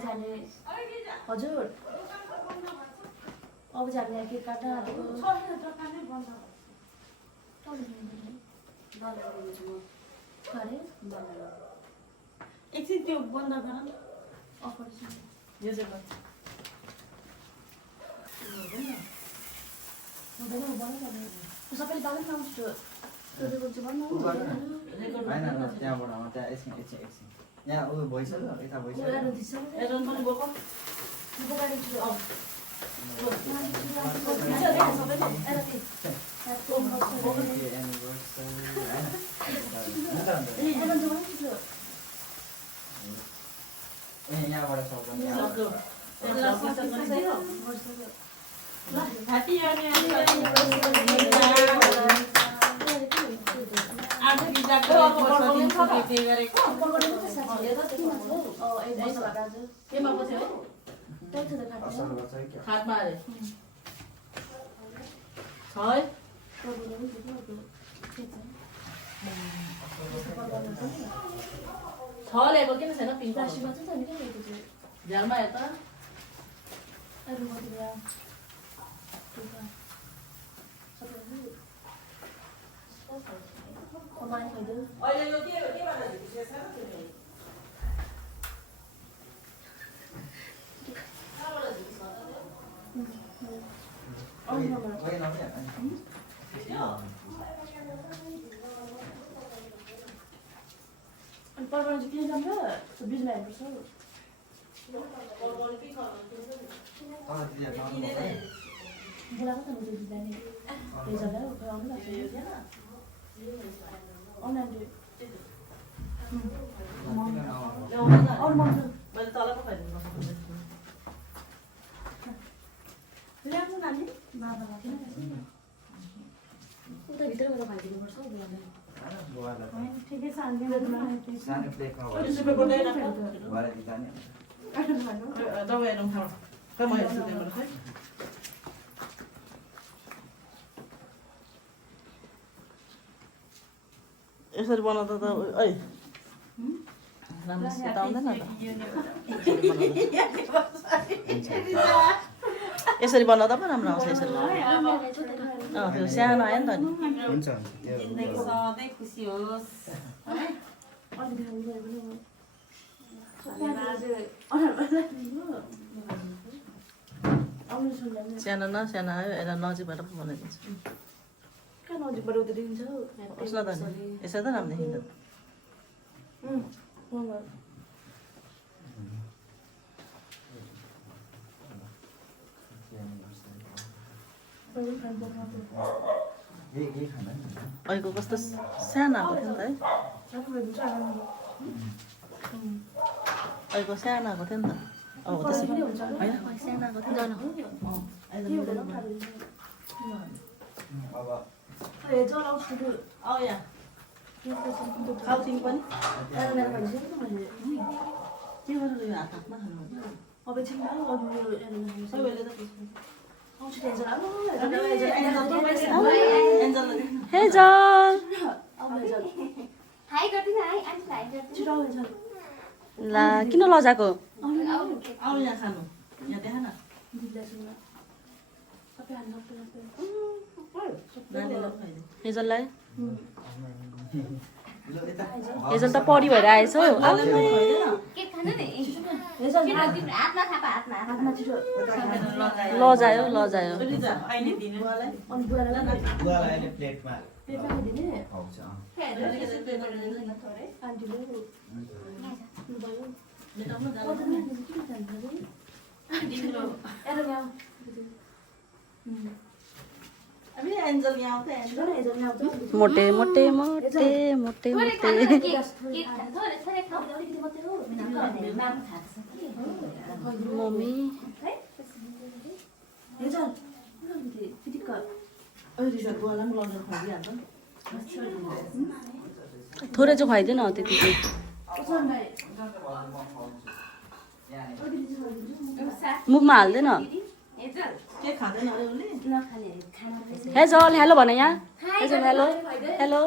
जाने हजुर अब जाने केक काट्न आँटेको एकछिन त्यो बन्द गर न अफर यो चाहिँ गर्छ हुँदैन बनाइरहने सबैले बाल्नु पाउँछ रेकर्ड चाहिँ गर्नु होइन त्यहाँबाट त्यहाँ एकछिन यहाँ उयो भइसक्यो यता भइसक्यो एरन पनि बोको यहाँबाट सक्छ ह्यापी हातमा अरे छ ल्याएको किन छैन पिङ्क झ्यालमा हेर त अहिले यो के भनेर विशेष छ पर्वल चाहिँ के जान्छ बिजमा हेर्नुपर्छ बोलाएको त हुन्छ बिजमा नि जाने आउनु लाग्छ मैले तल पो खाइदिनु ल्याउनु नानी बाबा उता भित्र गएर खाइदिनुपर्छ ठिकै छ सानो प्लेटमा दबाई खाऊ म हेर्छु त्यहाँबाट खै यसरी बनाउँदा त ऐ राम्रोसित आउँदैन त यसरी बनाउँदा पो राम्रो आउँछ यसरी त्यो सानो आयो नि त नि हुन्छ सधैँ खुसी होस् सानो न सानो आयो यसलाई नजिकबाट पो बनाइदिन्छु कहाँ नजिकबाट उता दिन्छ होस् न त नि यसरी त राम्रो देखिन्छ अहिलेको कस्तो सानो आएको थियो नि त है अहिलेको सानो आएको थियो नि त अब त्यसरी होइन सानो आएको थियो अब यहाँ खाउथिङ पनि के गरेर यो हात हातमा खानु अब एकछिन सबैले त ला किन लजाको आउनु यहाँ खानु यहाँ देखा न हेजललाई हेजल त पढी भएर आएछ हौ लजायो लजायो अभी एन्जल यहाँ आउँछ मोटे मोटे मोटे मोटे मोटे मम्मी थोरै चाहिँ खुवाइदिएन त्यति चाहिँ मुखमा हाल्दैन के खाँदैन अरे उसले हेजल हेलो भन यहाँ hazel hello hello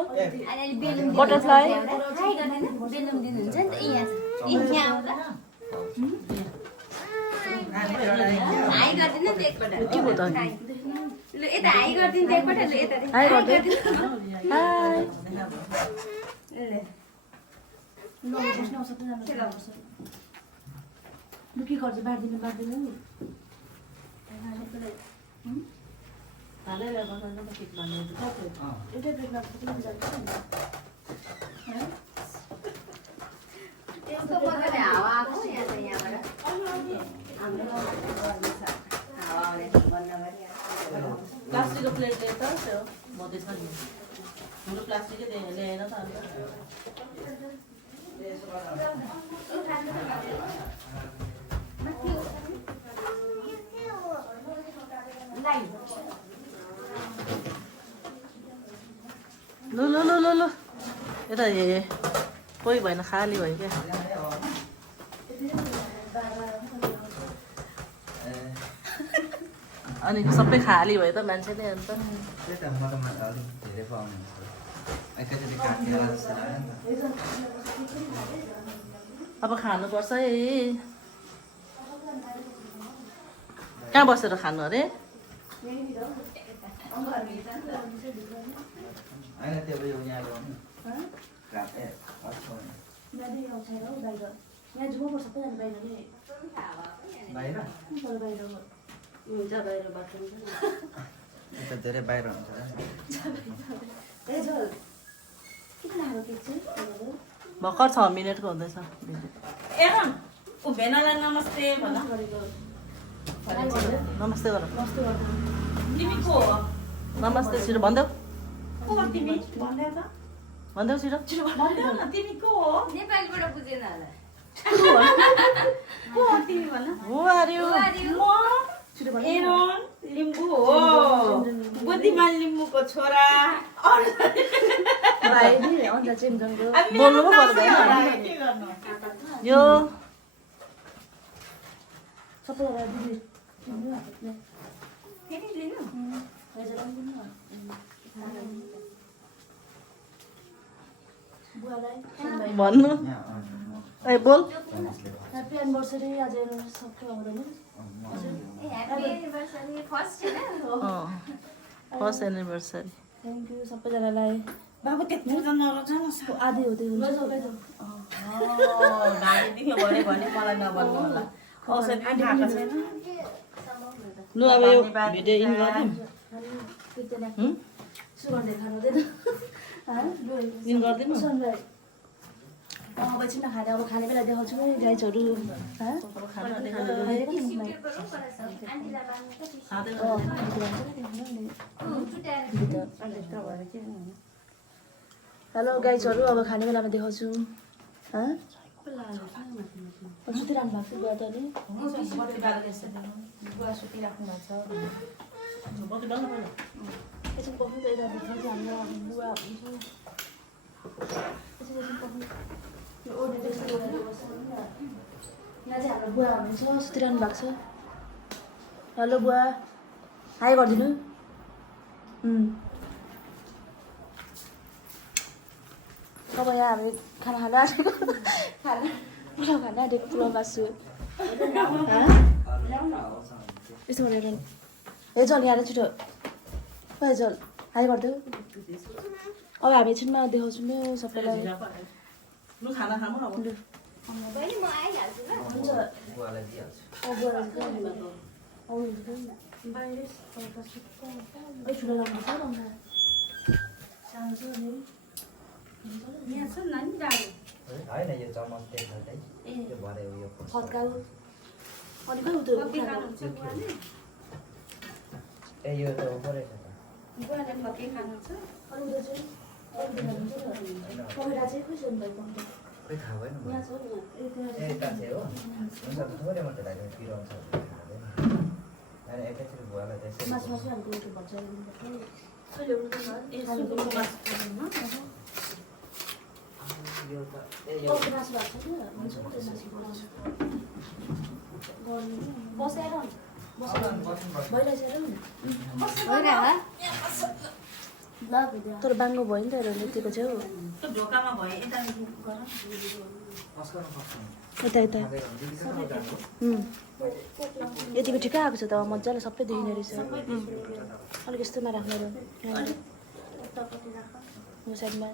butterfly high गर्दिनु नि एकपल्ट के भयो त ल यता हाई गर्दिनु एकपल्ट ल यता हाई गर्दै हाई ल बस्नु आउँछ त जानु लु के गर्छ बाँड्दिनु बाँड्दिनु हालेर बनाउनु त ठिक भन्ने एउटै ब्रेकमा जान्छ यस्तो मजाले हावा आएको यहाँ त यहाँबाट हाम्रो हावा आउने बन्द गरिहाल्छ प्लास्टिकको प्लेट ल्याए त त्यो मधेसमा नि हाम्रो प्लास्टिकै ल्याएन त अन्त लु लु लु लु लु यता हे कोही भएन खाली भयो क्या अनि सबै खाली भयो त मान्छे नै अन्त त्यही त म त मात्र अलिक धेरै पाउने एकैचोटि काटेर अब खानुपर्छ है कहाँ बसेर खानु अरे होइन त्यो उयो यहाँ गर्नु काटे यहाँ बाहिर यहाँ जाउँ सबैजना बाहिर नै बाहिर बाहिर हुन्छ बाहिर बाथरुम त्यो धेरै बाहिर हुन्छ ए जल किन लाग्यो केक चाहिँ भर्खर 6 मिनटको हुँदैछ एरम ऊ भेनालाई नमस्ते भन नमस्ते गर तिमी को हो नमस्ते छिटो भन्देऊ को हो तिमी भन्दै त भन्देऊ छिटो भन्देऊ न तिमी को हो नेपालबाट बुझेन होला को हो तिमी भन Who are you? म एरन लिम्बू हो बुद्धिमान लिम्बूको छोरा भाइ नि अन्त चेन्ज गर्नु अब बोल्नु मेरो पो नाम पर्दैन। होला, के गर्नु यो सबैजना दिदी लिनु हातले फेरि लिनु हैजा लिनु बुवालाई भन्नु ए बोल ह्याप्पी एनिभर्सरी आज सबै आउँदैन ए ह्याप्पी एनिभर्सरी फर्स्ट छैन फर्स्ट एनिभर्सरी थ्याङ्क यू सबैजनालाई बाबु त्यत्रो त नरोजानुहोस् आधी हुँदै हुन्छ गाडी देख्यो भने मलाई नभन्नु होला औषधि पनि खाएको छैन लु अब यो भिडियो इन गरिदिउँ सुगन्धे खानु हुँदैन इन गरिदिनु अब एकछिन नखाने अब खाने बेला देखाउँछु है गाइजहरू हेलो गाइजहरू अब खाने बेलामा देखाउँछु सुतिरहनु भएको थियो बुवा त नि बुवा सुतिराख्नु भएको छ एकछिन पक्नु त यता भित्र चाहिँ हाम्रो बुवा हुन्छ एकछिन पक्नु यो ओर्ने यहाँ चाहिँ हाम्रो बुवा हुनुहुन्छ सुतिरहनु भएको छ हेलो बुवा हाई गरिदिनु अब यहाँ हामी खाना खान आँटेको पुलाउ खान आँटेको पुलाउ मासु यस्तो भनेर हे चल यहाँ छिटो है चल हाई गरिदेऊ अब हामी एकछिनमा देखाउँछु नि सबैलाई लु खाना खानु अब बहिनी म आइहाल्छु ल हुन्छ बुवालाई दिइहाल्छु ठुलो लाग्नु छ रङ्गा सानो छ नि यहाँ छ नि डाडु होइन यो चमच त्यही छ त्यो भरे उयो फत्काउ अनि खै उतो कति खानुहुन्छ बुवाले ए यो त उपरै छ त बुवाले फके खानुहुन्छ अनि उतो चाहिँ कमेरा चाहिँ खुसी हुनुभएको खोइ थाहा भएन यहाँ छ नि ए यता चाहिँ हो हुन्छ थोरै मात्रै लाग्यो पिराउँछ खाँदैन होइन एकैचोटि बुवालाई त्यसै मासु मासु हाल्नु उतो भन्छ कहिले उतो यो त ए यो मासु भएको छ हुन्छ उतो मासु गर्नु बसेर भइरहेछ तर बाङ्गो भयो नि त हेर त्यतिको छेउ त्यो ढोकामा भयो यतादेखि गर अस्कन सक्छौँ यता यता खाँदै गर्नु दिदी कहाँ जानु यतिको ठिकै आएको छ त मजाले सबै देखिने रहेछ अलिक यस्तोमा राख्नु यो साइडमा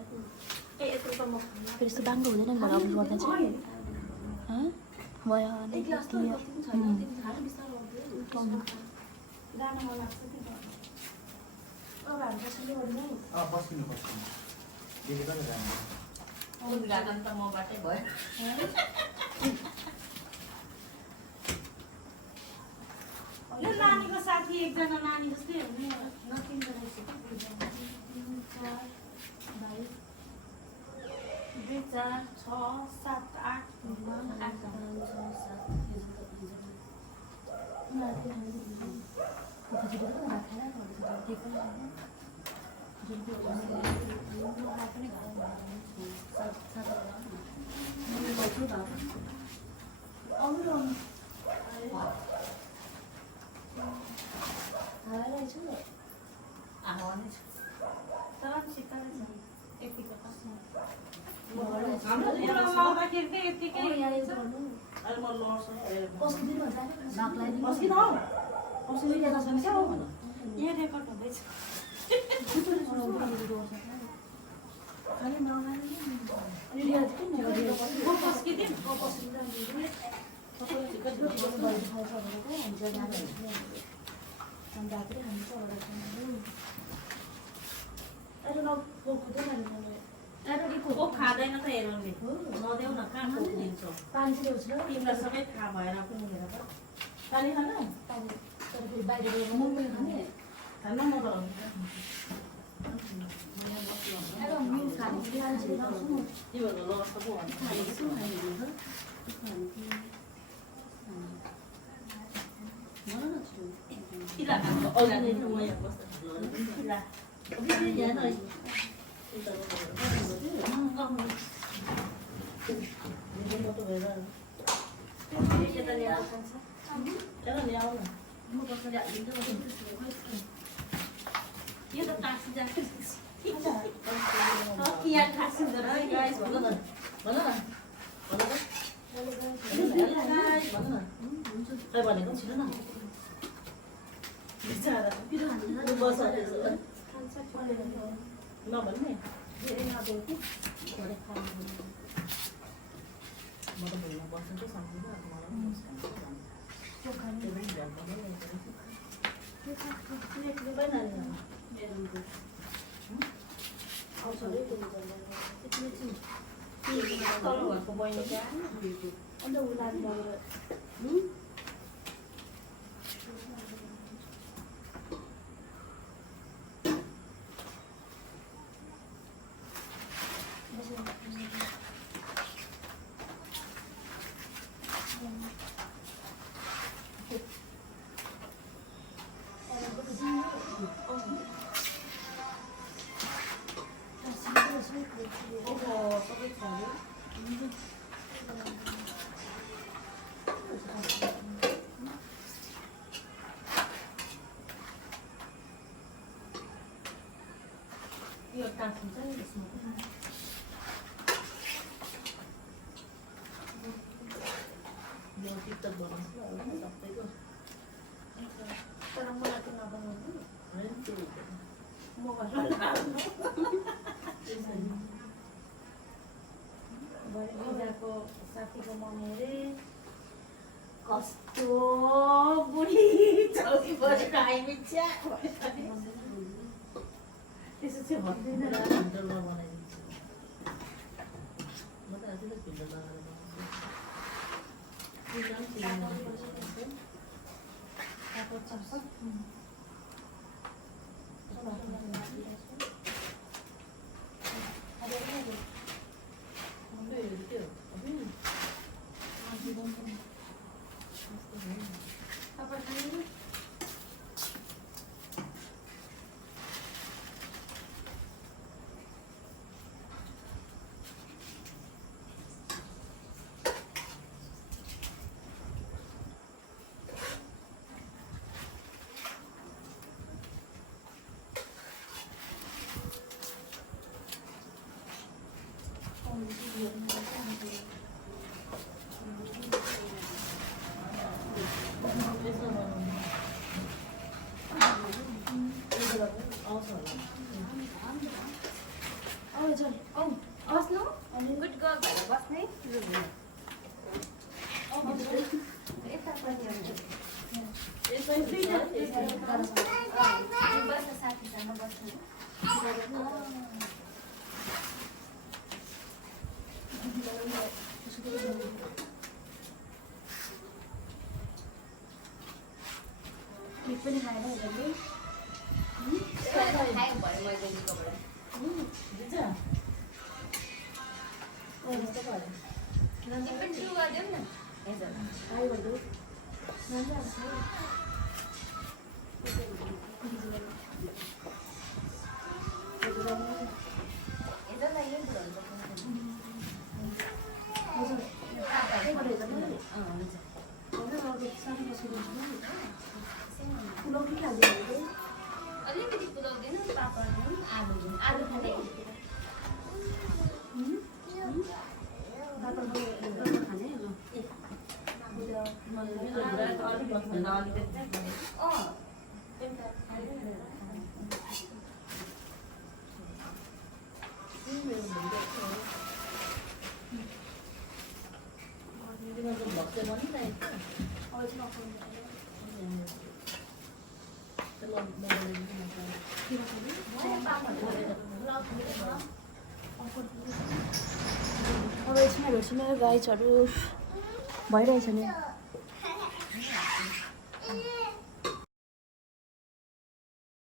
फेरि यस्तो बाङ्गो हुँदैन नि मलाई अघि गर्दा चाहिँ भयो बस्किनु पर्छ दिदी कता जानु उद्घाटन त मबाटै भयो नानीको साथी एकजना नानी जस्तै हुने नतिनजना रहेछ 2 4 6 7 8 लाउँदाखेरि चाहिँ यतिकै अहिले म लड्छु यहाँ रेकर्ड हुँदैछ खाँदैन त हेरौँले नदेऊ न कहाँ दिन्छौ तिमीलाई सबै थाहा भएर पनि हेर त पानी खानु खानु म यो त टाँसी जान्छ यहाँ टाँसी गाइस भन न खै भनेको छिटो न नभन्ने म त भुइँमा बस्नु चाहिँ सक्दिनँ तल्लो घरको बहिनी यो टाँसी छ नि यसमा यो टिकटक बनाउँछु सबैको तर मलाई त नबनाउनु म घरको साथीको मम्मी अरे कस्तो बुढी चौकी बजेर आइमिन्छ त्यसो चाहिँ भन्दैन भिन्डलमा बनाइदिन्छु म त अझै भिन्डल लगाएर बस्छ साथीसँग बस्छ केक पनि खाएर हेर्दै खायो भयो मैले निकोबाट के पनि सुरु गरिदेऊ न एजल हाई गर्दै नानी आउँछ एजललाई यही कुराहरू हजुर के गरेर पनि हुन्छ साथी बसेर लौकी हाल्दै अलिकति पुऱ्याउँदैन पापड आलु खाने अब एकछिन हेर्छु मेरो राइसहरू भइरहेछ नि